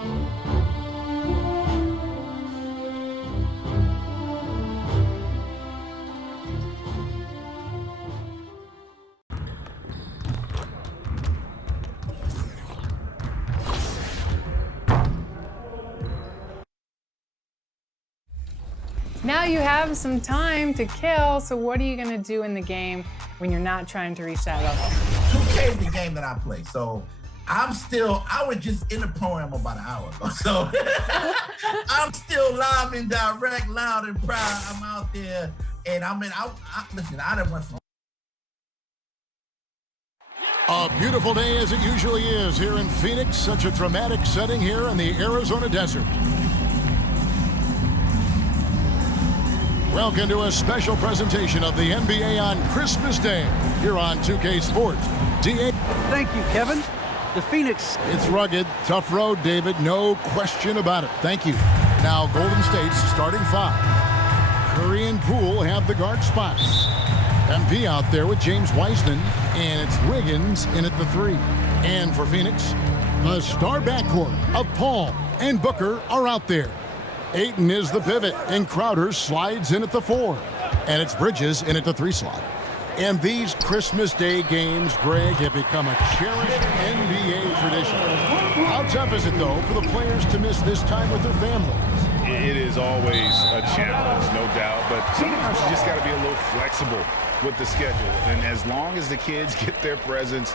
Now you have some time to kill, so what are you gonna do in the game when you're not trying to reach that level? 2K is the game that I play, so I was just in the program about an hour ago, so I'm still live and direct, loud and proud. I'm out there, and listen, I done went from A beautiful day as it usually is here in Phoenix, such a dramatic setting here in the Arizona desert. Welcome to a special presentation of the NBA on Christmas Day here on 2K Sports. DA. Thank you, Kevin. The Phoenix. It's rugged, tough road, David. No question about it. Thank you. Now, Golden State's starting five. Curry and Poole have the guard spots. MP out there with James Wiseman, and it's Wiggins in at the three. And for Phoenix, the star backcourt of Paul and Booker are out there. Ayton is the pivot, and Crowder slides in at the four. And it's Bridges in at the three slot. And these Christmas Day games, Greg, have become a cherished NBA tradition. How tough is it, though, for the players to miss this time with their families? It is always a challenge, no doubt, but sometimes you just got to be a little flexible with the schedule. And as long as the kids get their presents,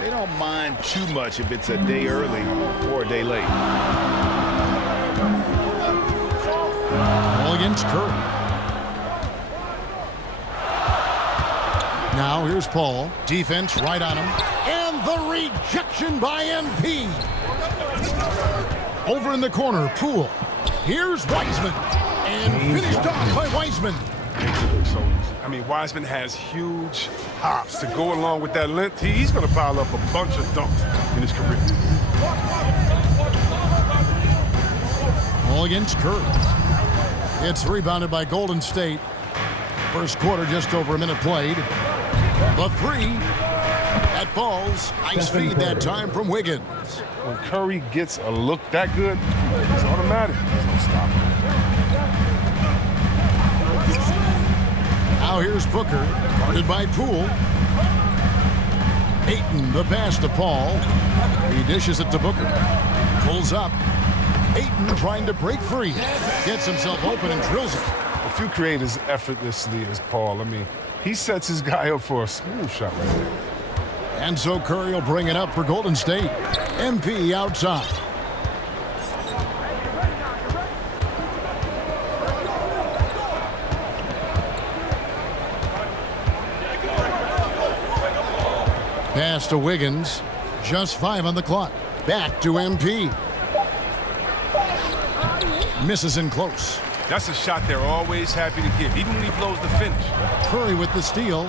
they don't mind too much if it's a day early or a day late. Ball against Curry. Now here's Paul. Defense right on him. And the rejection by MP. Over in the corner, Poole. Here's Wiseman. And finished off by Wiseman. I mean, Wiseman has huge hops to go along with that length. He's going to pile up a bunch of dunks in his career. Ball against Curry. It's rebounded by Golden State. First quarter, just over a minute played. The three. That falls. Nice feed that time from Wiggins. When Curry gets a look that good, it's automatic. He's going to stop him. Now here's Booker, guarded by Poole. Ayton, the pass to Paul. He dishes it to Booker. Pulls up. Ayton trying to break free. Gets himself open and drills it. If you create as effortlessly as Paul, I mean, he sets his guy up for a smooth shot right there. And so Curry will bring it up for Golden State. MP outside. Pass to Wiggins. Just 5 on the clock. Back to MP. Misses in close. That's a shot they're always happy to give, even when he blows the finish. Curry with the steal.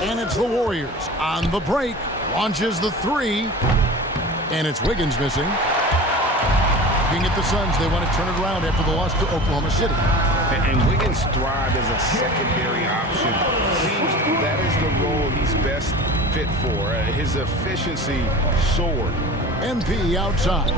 And it's the Warriors on the break. Launches the three. And it's Wiggins missing. Looking at the Suns, they want to turn it around after the loss to Oklahoma City. And Wiggins thrived as a secondary option. Seems that is the role he's best fit for. His efficiency soared. MP outside.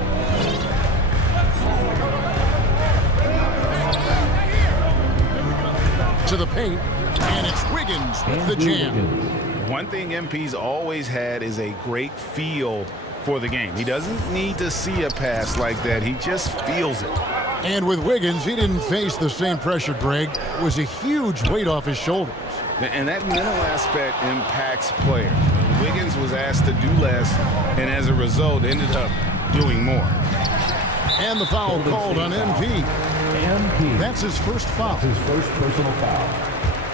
To the paint, and it's Wiggins with the jam. One thing MP's always had is a great feel for the game. He doesn't need to see a pass like that. He just feels it. And with Wiggins, he didn't face the same pressure, Greg. It was a huge weight off his shoulders. And that mental aspect impacts players. Wiggins was asked to do less, and as a result, ended up doing more. And the foul called on MP. That's his first foul. His first personal foul.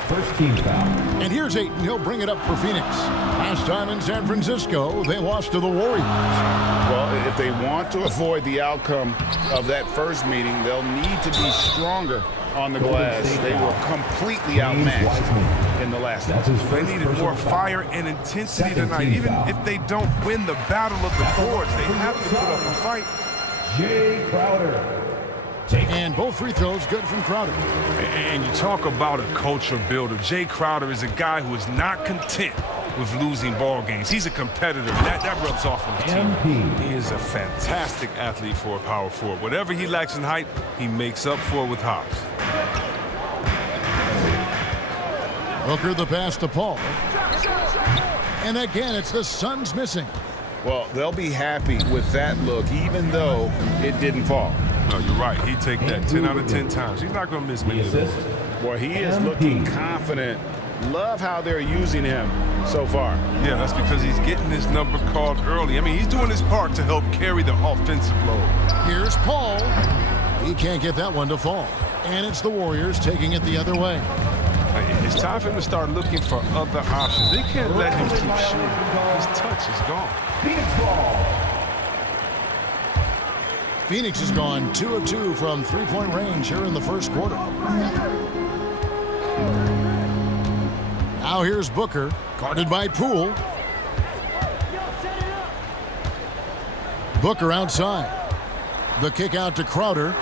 First team foul. And here's Ayton. He'll bring it up for Phoenix. Last time in San Francisco, they lost to the Warriors. Well, if they want to avoid the outcome of that first meeting, they'll need to be stronger on the glass. They were completely outmatched in the last one. They needed more fire and intensity tonight. Even if they don't win the battle of the boards, they have to put up a fight. Jay Crowder. And both free throws good from Crowder. And you talk about a culture builder. Jay Crowder is a guy who is not content with losing ball games. He's a competitor, and that rubs off on his team. He is a fantastic athlete for a power forward. Whatever he lacks in height, he makes up for with hops. Booker the pass to Paul. And again, it's the Suns missing. Well, they'll be happy with that look, even though it didn't fall. No, you're right. He'd take that 10 out of 10 times. He's not going to miss many of those. Boy, he is looking confident. Love how they're using him so far. Yeah, that's because he's getting his number called early. I mean, he's doing his part to help carry the offensive load. Here's Paul. He can't get that one to fall. And it's the Warriors taking it the other way. It's time for him to start looking for other options. They can't let him keep shooting. His touch is gone. Phoenix ball. Phoenix has gone 2 of 2 from three-point range here in the first quarter. Now here's Booker, guarded by Poole. Booker outside. The kick out to Crowder.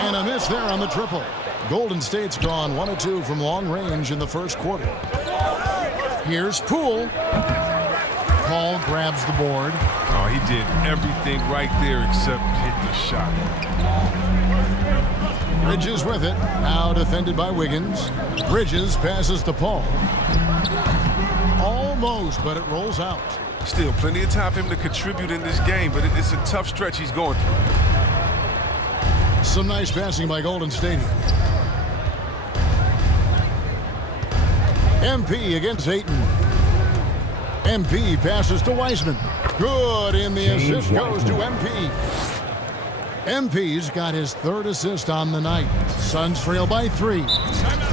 And a miss there on the triple. Golden State's gone 1 of 2 from long range in the first quarter. Here's Poole. Paul grabs the board. Oh, he did everything right there except hit the shot. Bridges with it. Now defended by Wiggins. Bridges passes to Paul. Almost, but it rolls out. Still plenty of time for him to contribute in this game, but it's a tough stretch he's going through. Some nice passing by Golden State. MP against Ayton. MP passes to Wiseman. Good, and the assist goes to MP. MP's got his 3rd assist on the night. Suns trail by 3.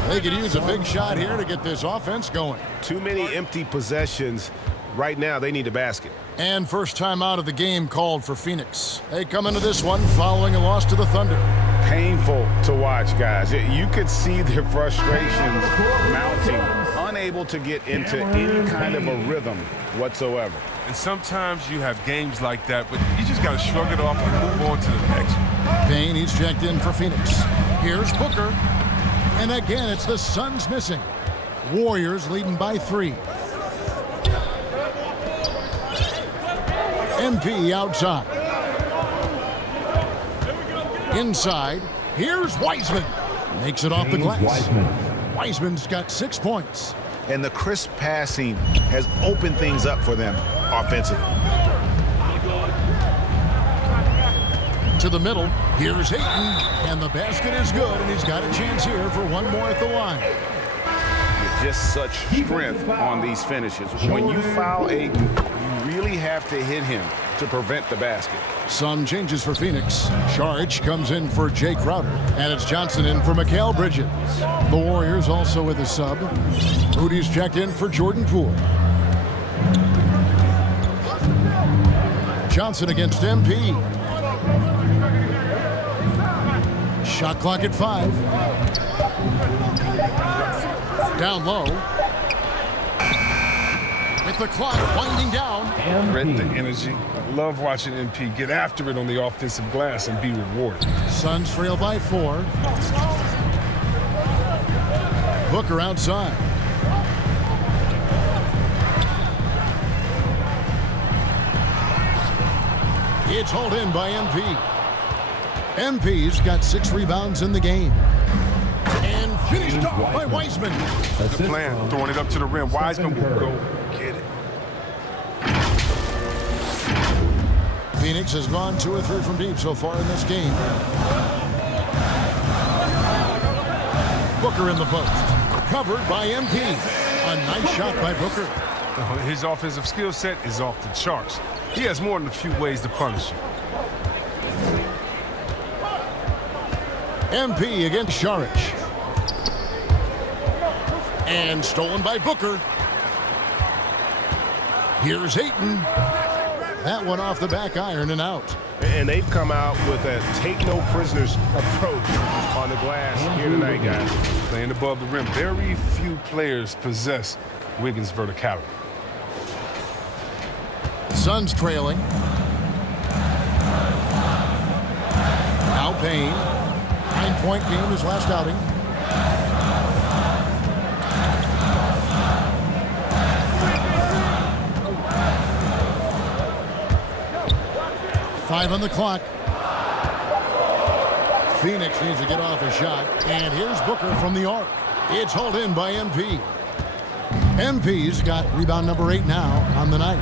They could use a big shot here to get this offense going. Too many empty possessions. Right now, they need a basket. And first time out of the game called for Phoenix. They come into this one following a loss to the Thunder. Painful to watch, guys. You could see their frustrations mounting, unable to get into any kind of a rhythm whatsoever. And sometimes you have games like that, but you just got to shrug it off and move on to the next one. Payne, he's checked in for Phoenix. Here's Booker. And again, it's the Suns missing. Warriors leading by 3. MP outside. Inside. Here's Wiseman. Makes it off the glass. Wiseman's got 6 points. And the crisp passing has opened things up for them offensively. To the middle. Here's Ayton. And the basket is good, and he's got a chance here for one more at the line. Just such strength on these finishes. When you foul Ayton, you really have to hit him to prevent the basket. Some changes for Phoenix. Saric comes in for Jay Crowder, and it's Johnson in for Mikal Bridges. The Warriors also with a sub. Rudy's checked in for Jordan Poole. Johnson against MP. Shot clock at 5. Down low. With the clock winding down. Grit, the energy. I love watching MP get after it on the offensive glass and be rewarded. Suns trail by 4. Booker outside. It's hauled in by MP. MP's got 6 rebounds in the game. And finished off by Wiseman. The plan, throwing it up to the rim. Wiseman will go get it. Phoenix has gone 2 or 3 from deep so far in this game. Booker in the post. Covered by MP. A nice shot by Booker. His offensive skill set is off the charts. He has more than a few ways to punish you. MP against Saric. And stolen by Booker. Here's Ayton. That one off the back iron and out. And they've come out with a take-no-prisoners approach on the glass here tonight, guys. Playing above the rim. Very few players possess Wiggins' verticality. Suns trailing. Now Payne. 9-point game his last outing. 5 on the clock. Phoenix needs to get off a shot. And here's Booker from the arc. It's hauled in by MP. MP's got rebound number 8 now on the night.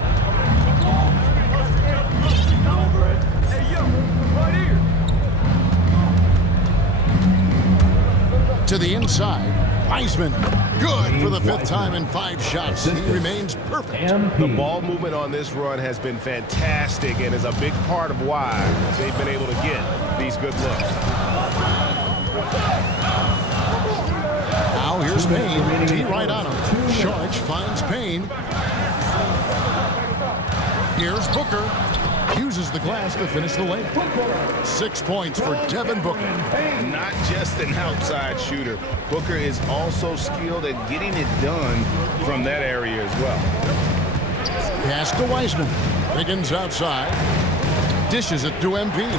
To the inside. Wiseman. Good for the 5th time in 5 shots. He remains perfect. The ball movement on this run has been fantastic and is a big part of why they've been able to get these good looks. Now here's Payne. D right on him. Sharch finds Payne. Here's Booker. Uses the glass to finish the layup. 6 points for Devin Booker. Not just an outside shooter. Booker is also skilled at getting it done from that area as well. Pass to Wiseman. Wiggins outside. Dishes it to MP.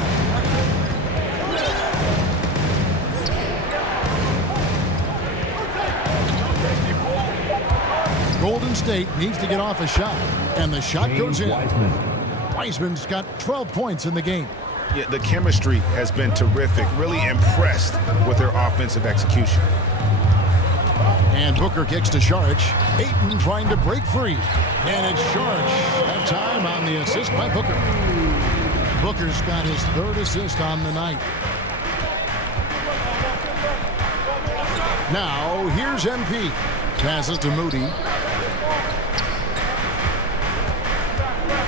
Golden State needs to get off a shot, and the shot goes in. Wiseman's got 12 points in the game. Yeah, the chemistry has been terrific. Really impressed with their offensive execution. And Booker kicks to Sharch. Ayton trying to break free. And it's Sharch. That time on the assist by Booker. Booker's got his 3rd assist on the night. Now, here's MP. Passes to Moody.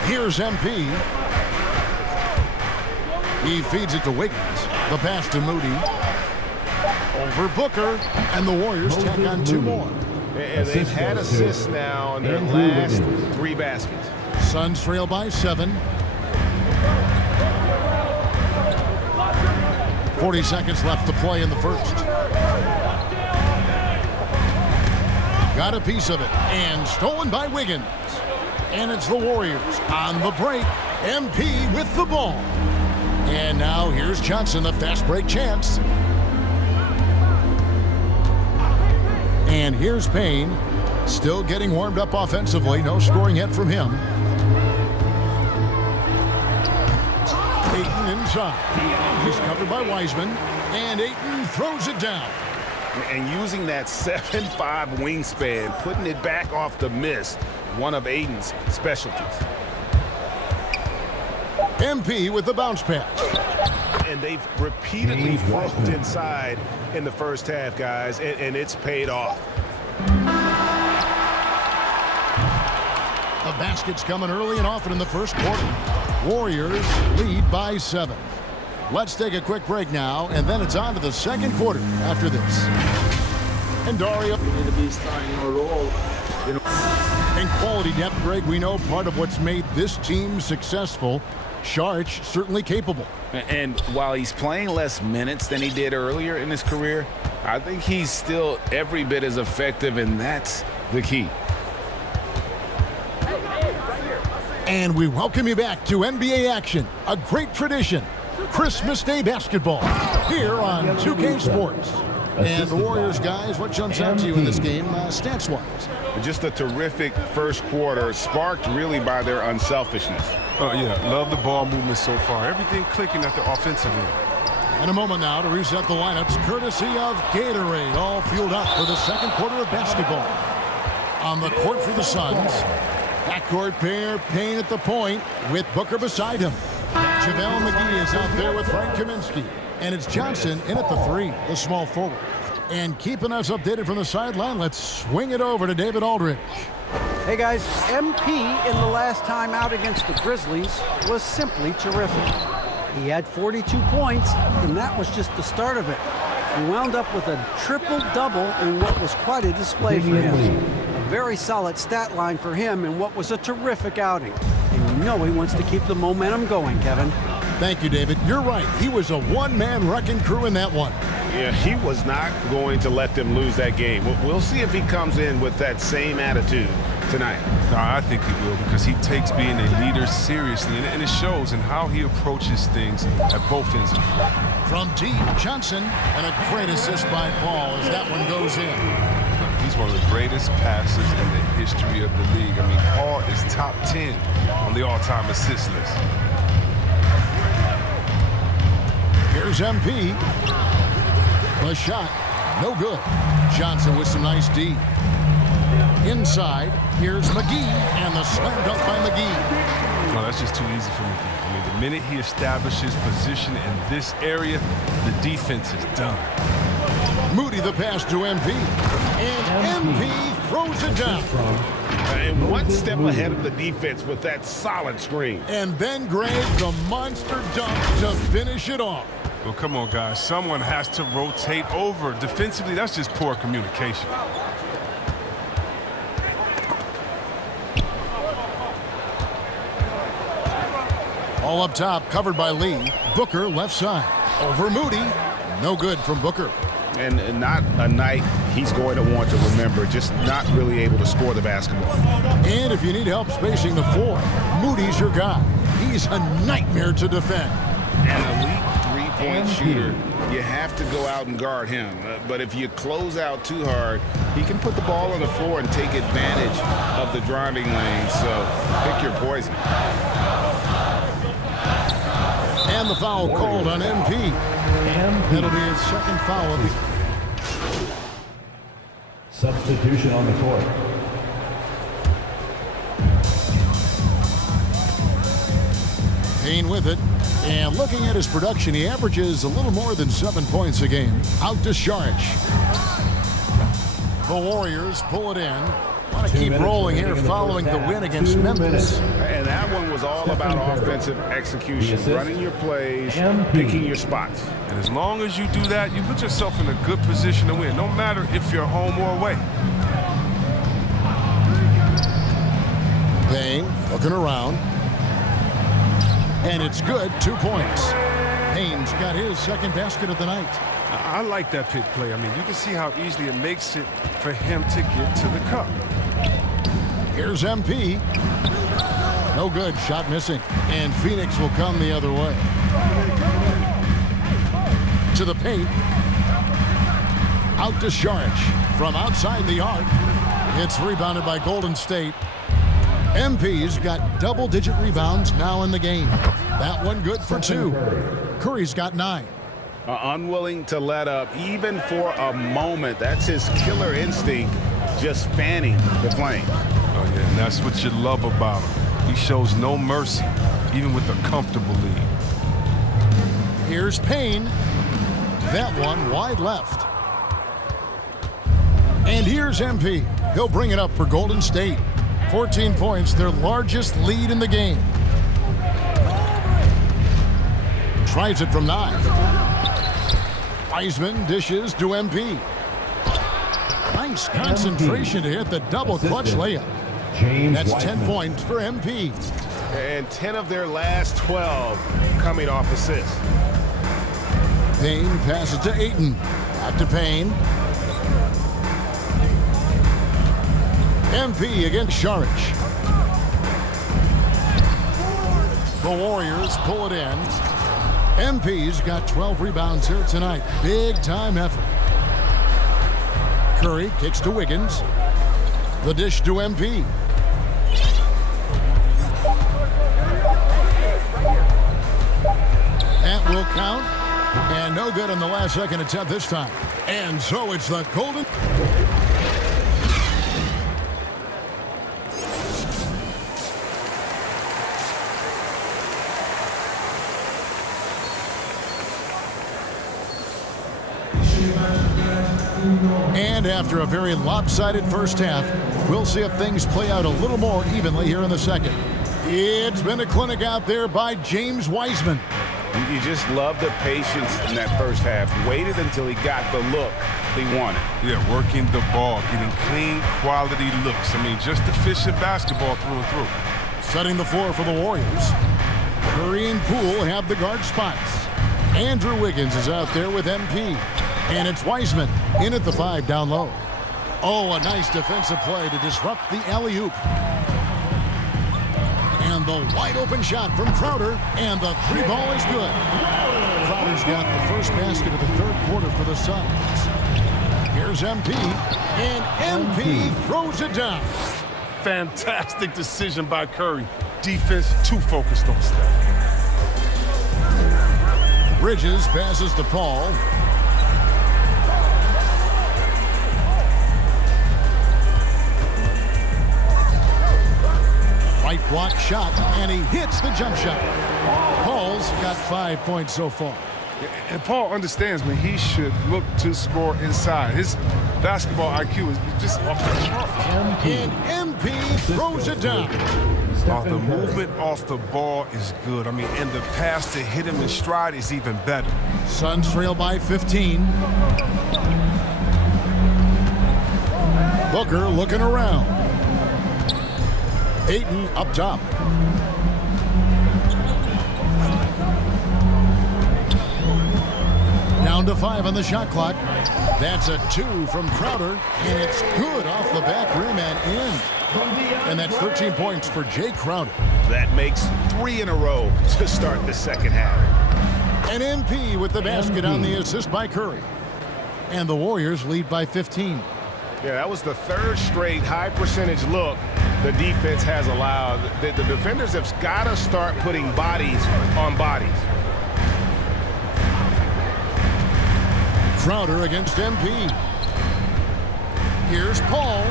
Here's MP. He feeds it to Wiggins. The pass to Moody. Over Booker. And the Warriors tack on 2 more. And they've had assists now on their last 3 baskets. Suns trail by 7. 40 seconds left to play in the first. Got a piece of it. And stolen by Wiggins. And it's the Warriors on the break. MP with the ball. And now here's Johnson, a fast break chance. And here's Payne, still getting warmed up offensively. No scoring yet from him. Ayton inside. He's covered by Wiseman. And Ayton throws it down. And using that 7'5" wingspan, putting it back off the miss, one of Ayton's specialties. MP with the bounce pass. And they've repeatedly worked inside in the first half, guys, and it's paid off. The basket's coming early and often in the first quarter. Warriors lead by 7. Let's take a quick break now, and then it's on to the second quarter after this. And Dario. We need to be starting a roll. In quality depth, Greg, we know part of what's made this team successful. Sharch certainly capable. And while he's playing less minutes than he did earlier in his career, I think he's still every bit as effective, and that's the key. And we welcome you back to NBA action, a great tradition. Christmas Day basketball here on 2K Sports. And the Warriors, guys, what jumps out to you in this game, stats-wise? Just a terrific first quarter, sparked really by their unselfishness. Oh, yeah, love the ball movement so far. Everything clicking at the offensive end. In a moment now to reset the lineups, courtesy of Gatorade, all fueled up for the second quarter of basketball. On the court for the Suns, backcourt pair, Payne at the point with Booker beside him. JaVale McGee is out there with Frank Kaminsky. And it's Johnson in at the 3, the small forward. And keeping us updated from the sideline, let's swing it over to David Aldridge. Hey guys, MP in the last time out against the Grizzlies was simply terrific. He had 42 points, and that was just the start of it. He wound up with a triple-double in what was quite a display for him. A very solid stat line for him in what was a terrific outing. And you know he wants to keep the momentum going, Kevin. Thank you, David. You're right. He was a one-man wrecking crew in that one. Yeah, he was not going to let them lose that game. We'll see if he comes in with that same attitude tonight. No, I think he will, because he takes being a leader seriously, and it shows in how he approaches things at both ends of the floor. From deep, Johnson, and a great assist by Paul as that one goes in. He's one of the greatest passers in the history of the league. I mean, Paul is top 10 on the all-time assist list. Here's MP. The shot, no good. Johnson with some nice D. Inside, here's McGee, and the slam dunk by McGee. No, that's just too easy for McGee. I mean, the minute he establishes position in this area, the defense is done. Moody the pass to MP. And MP throws it down. And one step ahead of the defense with that solid screen. And then Greg, the monster dunk to finish it off. Well, come on, guys. Someone has to rotate over. Defensively, that's just poor communication. All up top, covered by Lee. Booker left side. Over Moody. No good from Booker. And not a night he's going to want to remember, just not really able to score the basketball. And if you need help spacing the floor, Moody's your guy. He's a nightmare to defend. An elite three-point shooter, you have to go out and guard him. But if you close out too hard, he can put the ball on the floor and take advantage of the driving lane. So pick your poison. And the foul called on MP. That'll be his second foul of the... Substitution on the court. Payne with it. And looking at his production, he averages a little more than 7 points a game. Out to Saric. The Warriors pull it in. Want to keep rolling here following the win against Memphis. And that one was all about offensive execution, running your plays, picking your spots. And as long as you do that, you put yourself in a good position to win, no matter if you're home or away. Payne looking around. And it's good, 2 points. Payne's got his second basket of the night. I like that pick play. I mean, you can see how easily it makes it for him to get to the cup. Here's MP. No good, shot missing. And Phoenix will come the other way. To the paint. Out to Saric. From outside the arc. It's rebounded by Golden State. MP's got double-digit rebounds now in the game. That one good for 2. Curry's got 9. Unwilling to let up, even for a moment. That's his killer instinct, just fanning the flame. Oh, yeah, and that's what you love about him. He shows no mercy, even with a comfortable lead. Here's Payne. That one wide left. And here's MP. He'll bring it up for Golden State. 14 points, their largest lead in the game. Tries it from 9. Wiseman dishes to MP. Nice concentration to hit the double clutch layup. That's 10 points for MP. And 10 of their last 12 coming off assists. Payne passes to Ayton. Back to Payne. MP against Saric. The Warriors pull it in. MP's got 12 rebounds here tonight. Big time effort. Curry kicks to Wiggins. The dish to MP. That will count. And no good on the last second attempt this time. And so it's the Golden... And after a very lopsided first half, we'll see if things play out a little more evenly here in the second. It's been a clinic out there by James Wiseman. You just love the patience in that first half. Waited until he got the look he wanted. Yeah, working the ball, getting clean, quality looks. I mean, just efficient basketball through and through. Setting the floor for the Warriors. Curry and Poole have the guard spots. Andrew Wiggins is out there with MP. And it's Wiseman in at the 5 down low. Oh, a nice defensive play to disrupt the alley-oop. And the wide open shot from Crowder, and the 3 ball is good. Crowder's got the first basket of the third quarter for the Suns. Here's MP, and MP throws it down. Fantastic decision by Curry. Defense too focused on Steph. Bridges passes to Paul. Right block shot, and he hits the jump shot. Paul's got 5 points so far. And Paul understands when he should look to score inside. His basketball IQ is just off the chart. And MP throws it down. The movement off the ball is good. I mean, and the pass to hit him in stride is even better. Suns trail by 15. Booker looking around. Ayton up top. Down to 5 on the shot clock. That's a 2 from Crowder, and it's good off the back rim and in. And that's 13 points for Jay Crowder. That makes 3 in a row to start the second half. And MP with the basket on the assist by Curry. And the Warriors lead by 15. Yeah, that was the 3rd straight high percentage look the defense has allowed. The defenders have got to start putting bodies on bodies. Crowder against MP. Here's Paul,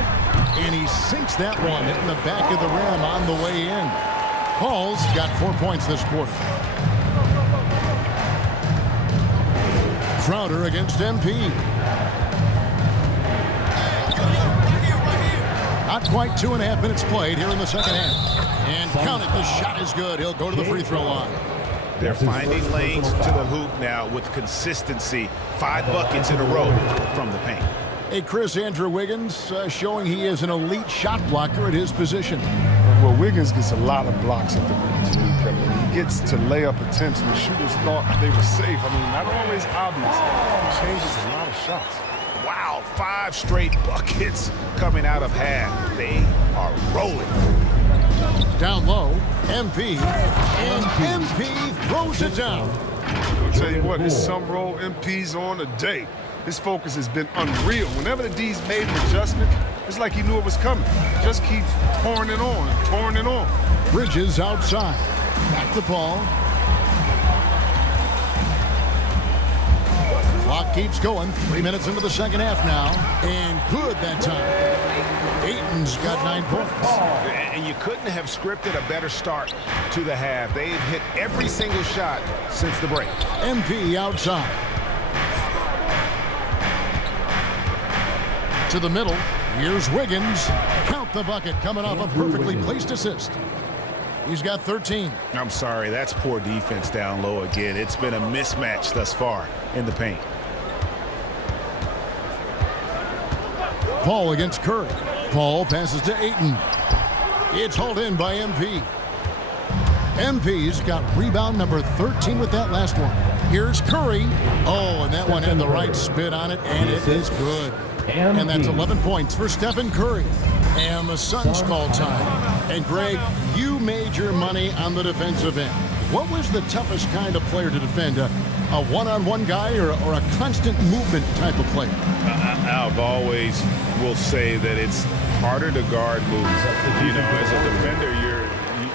and he sinks that one, hitting the back of the rim on the way in. Paul's got 4 points this quarter. Crowder against MP. Not quite 2.5 minutes played here in the second half. And count it, the shot is good. He'll go to the free throw line. They're finding lanes to the hoop now with consistency. 5 buckets in a row from the paint. Hey, Chris, Andrew Wiggins showing he is an elite shot blocker at his position. Well, Wiggins gets a lot of blocks at the rim, Kevin. He gets to layup attempts when the shooters thought they were safe. I mean, not always obvious. He changes a lot of shots. Wow, 5 straight buckets coming out of half. They are rolling. Down low, MP, and MP throws it down. I'll tell you what, his some role MP's on a day. His focus has been unreal. Whenever the D's made an adjustment, it's like he knew it was coming. Just keeps pouring it on and pouring it on. Bridges outside. Back to Paul. Clock keeps going. 3 minutes into the second half now. And good that time. Ayton's got 9 points. And you couldn't have scripted a better start to the half. They've hit every single shot since the break. MP outside. To the middle. Here's Wiggins. Count the bucket coming off a perfectly placed assist. He's got 13. I'm sorry, that's poor defense down low again. It's been a mismatch thus far in the paint. Paul against Curry. Paul passes to Ayton. It's hauled in by MP. MP's got rebound number 13 with that last one. Here's Curry. Oh, and that one had the right spin on it, and it is good. And that's 11 points for Stephen Curry. And the Suns call time. And Greg, you made your money on the defensive end. What was the toughest kind of player to defend? A one-on-one guy or a constant movement type of player? I've always will say that it's harder to guard moves. You know, as a defender,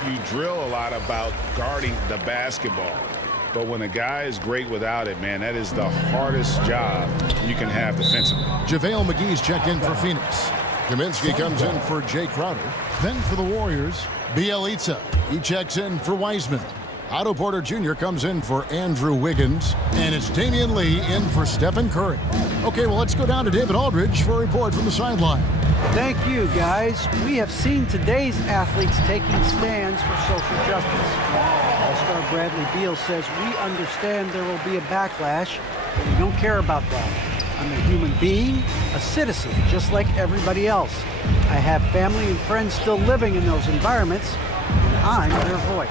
you drill a lot about guarding the basketball. But when a guy is great without it, man, that is the hardest job you can have defensively. JaVale McGee's checked in for Phoenix. Kaminsky comes in for Jay Crowder. Then for the Warriors, Bielitsa. He checks in for Wiseman. Otto Porter Jr. comes in for Andrew Wiggins. And it's Damian Lee in for Stephen Curry. Okay, well, let's go down to David Aldridge for a report from the sideline. Thank you, guys. We have seen today's athletes taking stands for social justice. All-star Bradley Beal says, "We understand there will be a backlash, but we don't care about that. I'm a human being, a citizen, just like everybody else. I have family and friends still living in those environments, and I'm their voice."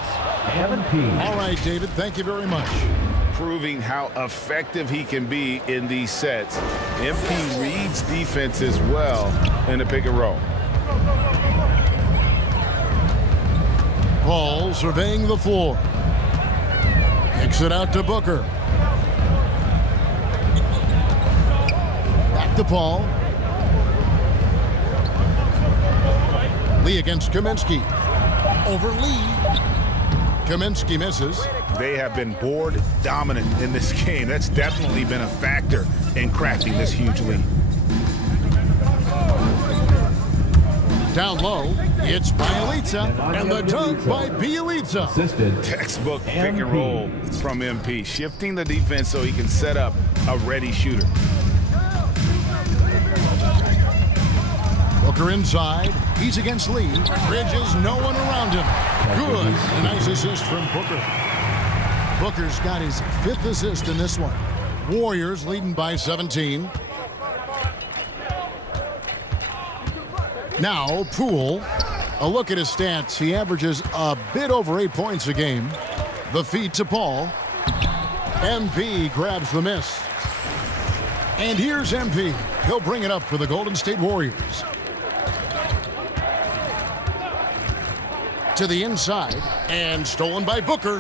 Kevin? All right, David, thank you very much. Proving how effective he can be in these sets. MP reads defenses well in the pick and roll. Paul surveying the floor. Kicks it out to Booker. Back to Paul. Lee against Kaminsky. Over Lee. Kaminsky misses. They have been board dominant in this game. That's definitely been a factor in crafting this huge lead. Down low, it's Bielitsa, and the dunk by Bielitsa. Assisted. Textbook pick and roll from MP, shifting the defense so he can set up a ready shooter. Booker inside. He's against Lee. Bridges, no one around him. Good. A nice assist from Booker. Booker's got his 5th assist in this one. Warriors leading by 17. Now, Poole. A look at his stats. He averages a bit over 8 points a game. The feed to Paul. MP grabs the miss. And here's MP. He'll bring it up for the Golden State Warriors. To the inside, and stolen by Booker.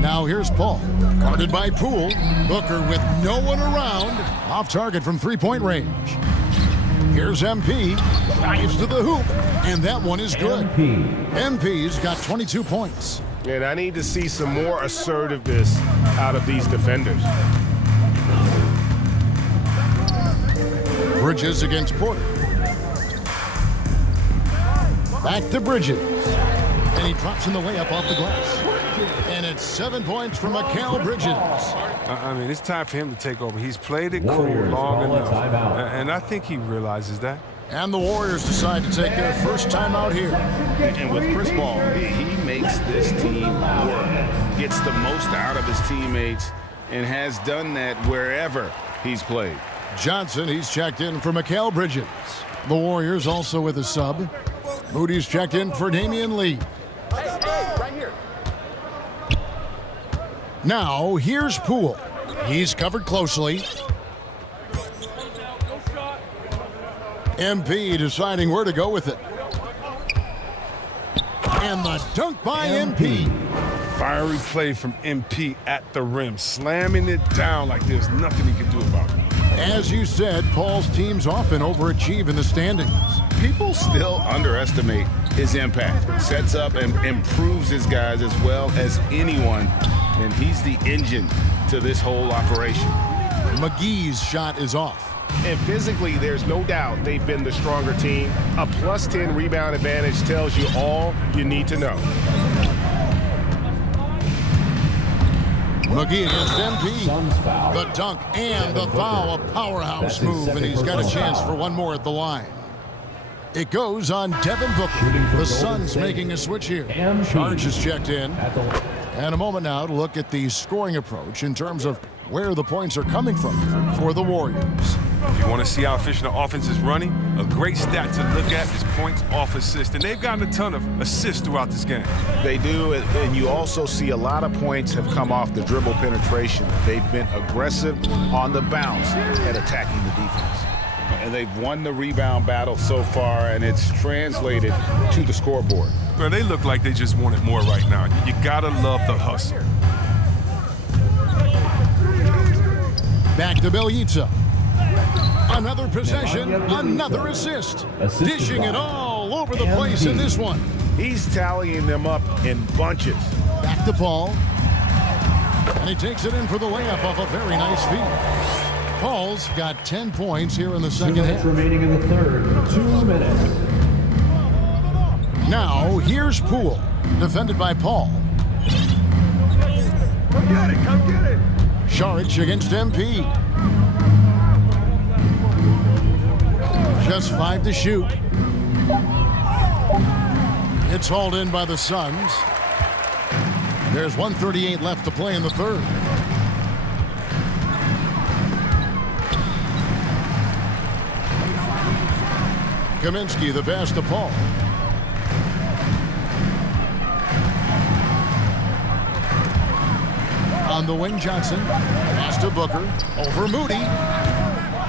Now here's Paul, guarded by Poole. Booker with no one around, off target from three-point range. Here's MP, drives to the hoop, and that one is good. MP's got 22 points. And I need to see some more assertiveness out of these defenders. Bridges against Porter. Back to Bridges. And he drops in the layup off the glass. And it's 7 points from Mikal Bridges. I mean, it's time for him to take over. He's played it cool Warriors long call a enough. timeout. And I think he realizes that. And the Warriors decide to take their first time out here. And with Chris Paul, he makes this team work. Gets the most out of his teammates and has done that wherever he's played. Johnson, he's checked in for Mikal Bridges. The Warriors also with a sub. Moody's checked in for Damian Lee. Hey, right here. Now, here's Poole. He's covered closely. MP deciding where to go with it. And the dunk by MP. Fiery play from MP at the rim, slamming it down like there's nothing he can do about it. As you said, Paul's teams often overachieve in the standings. People still underestimate his impact. Sets up and improves his guys as well as anyone, and he's the engine to this whole operation. McGee's shot is off. And physically, there's no doubt they've been the stronger team. A +10 rebound advantage tells you all you need to know. McGee against MP. The dunk and the foul, a powerhouse move, and he's got a chance for one more at the line. It goes on Devin Booker. The Suns making a switch here. Charge is checked in. And a moment now to look at the scoring approach in terms of where the points are coming from for the Warriors. If you want to see how efficient the offense is running, a great stat to look at is points off assist. And they've gotten a ton of assists throughout this game. They do, and you also see a lot of points have come off the dribble penetration. They've been aggressive on the bounce and attacking the defense. And they've won the rebound battle so far, and it's translated to the scoreboard. Well, they look like they just want it more right now. You gotta love the hustle. Back to Bielitsa. Another possession, another assist. Dishing it all over the place in this one. He's tallying them up in bunches. Back to Paul. And he takes it in for the layup off a very nice feed. Paul's got 10 points here in the second half. Remaining in the third. 2 minutes. Now, here's Poole, defended by Paul. Come get it, come get it. Saric against MP. Just 5 to shoot. It's hauled in by the Suns. There's 1:38 left to play in the third. Kaminsky, the pass to Paul. On the wing, Johnson. Pass to Booker. Over Moody.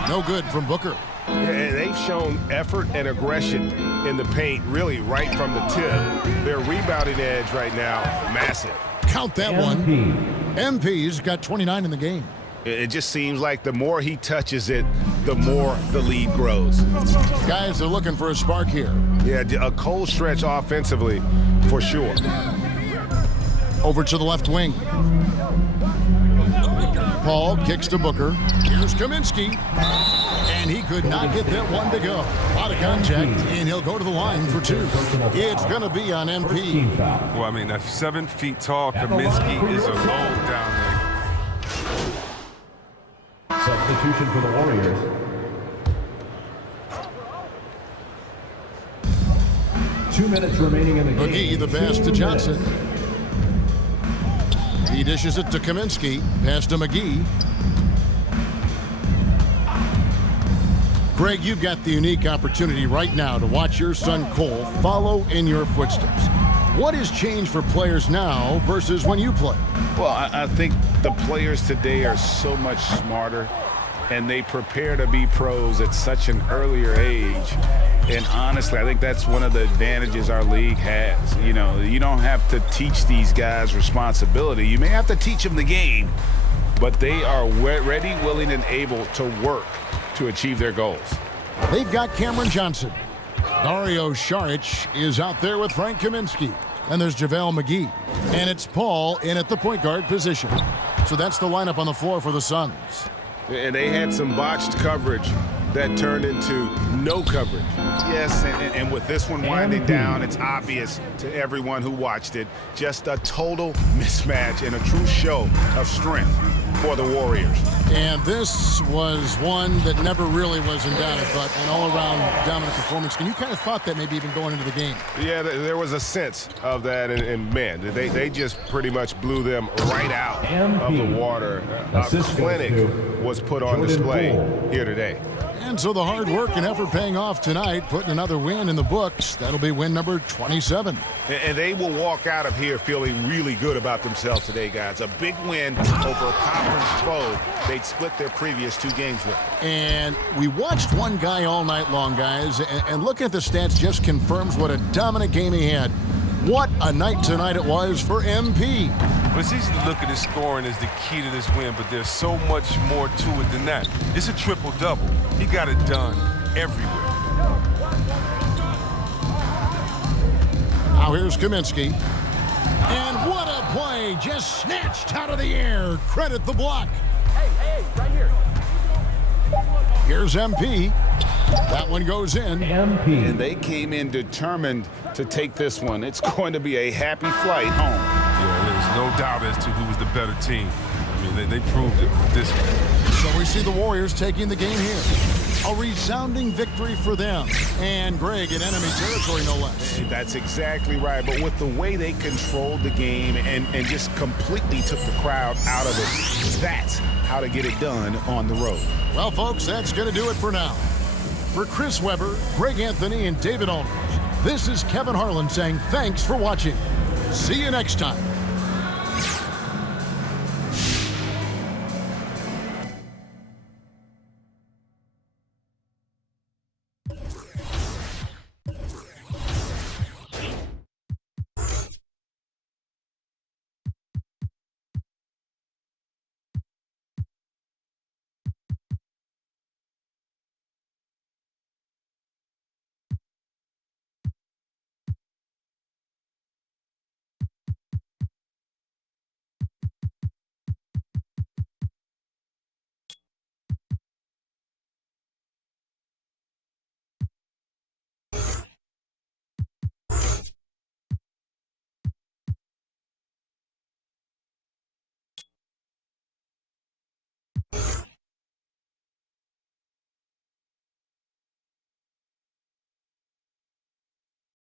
No good from Booker. And they've shown effort and aggression in the paint, really right from the tip. Their rebounding edge right now, massive. Count that one. MP's got 29 in the game. It just seems like the more he touches it, the more the lead grows. Guys are looking for a spark here. Yeah, a cold stretch offensively, for sure. Over to the left wing. Paul kicks to Booker. Here's Kaminsky. And he could not get that one to go. Out of contact, and he'll go to the line for 2. It's going to be on MP. Well, I mean, that's 7 feet tall. Kaminsky is alone down there. Substitution for the Warriors. Two minutes remaining in the game. McGee, the pass to Johnson. He dishes it to Kaminsky. Pass to McGee. Greg, you've got the unique opportunity right now to watch your son Cole follow in your footsteps. What has changed for players now versus when you played? Well, I think the players today are so much smarter, and they prepare to be pros at such an earlier age. And honestly, I think that's one of the advantages our league has. You know, you don't have to teach these guys responsibility. You may have to teach them the game, but they are ready, willing, and able to work to achieve their goals. They've got Cameron Johnson. Dario Saric is out there with Frank Kaminsky. And there's JaVale McGee. And it's Paul in at the point guard position. So that's the lineup on the floor for the Suns. And they had some botched coverage that turned into no coverage. Yes, and with this one winding down, it's obvious to everyone who watched it, just a total mismatch and a true show of strength for the Warriors. And this was one that never really was in doubt, I thought, an all-around dominant performance. And you kind of thought that maybe even going into the game. Yeah, there was a sense of that, and man, they just pretty much blew them right out of the water. A clinic was put on display here today. And so the hard work and effort paying off tonight, putting another win in the books. That'll be win number 27. And they will walk out of here feeling really good about themselves today, guys. A big win over a conference foe they'd split their previous 2 games with. And we watched one guy all night long, guys, and looking at the stats just confirms what a dominant game he had. What a night tonight it was for MP. Well, it's easy to look at his scoring as the key to this win, but there's so much more to it than that. It's a triple-double. He got it done everywhere. Now here's Kaminsky. And what a play, just snatched out of the air. Credit the block. Hey, right here. Here's MP. That one goes in. MP. And they came in determined to take this one. It's going to be a happy flight home. Yeah, there's no doubt as to who was the better team. I mean, they proved it this way. So we see the Warriors taking the game here. A resounding victory for them. And Greg in enemy territory, no less. Hey, that's exactly right. But with the way they controlled the game and just completely took the crowd out of it, that's how to get it done on the road. Well, folks, that's going to do it for now. For Chris Webber, Greg Anthony, and David Aldridge, this is Kevin Harlan saying thanks for watching. See you next time.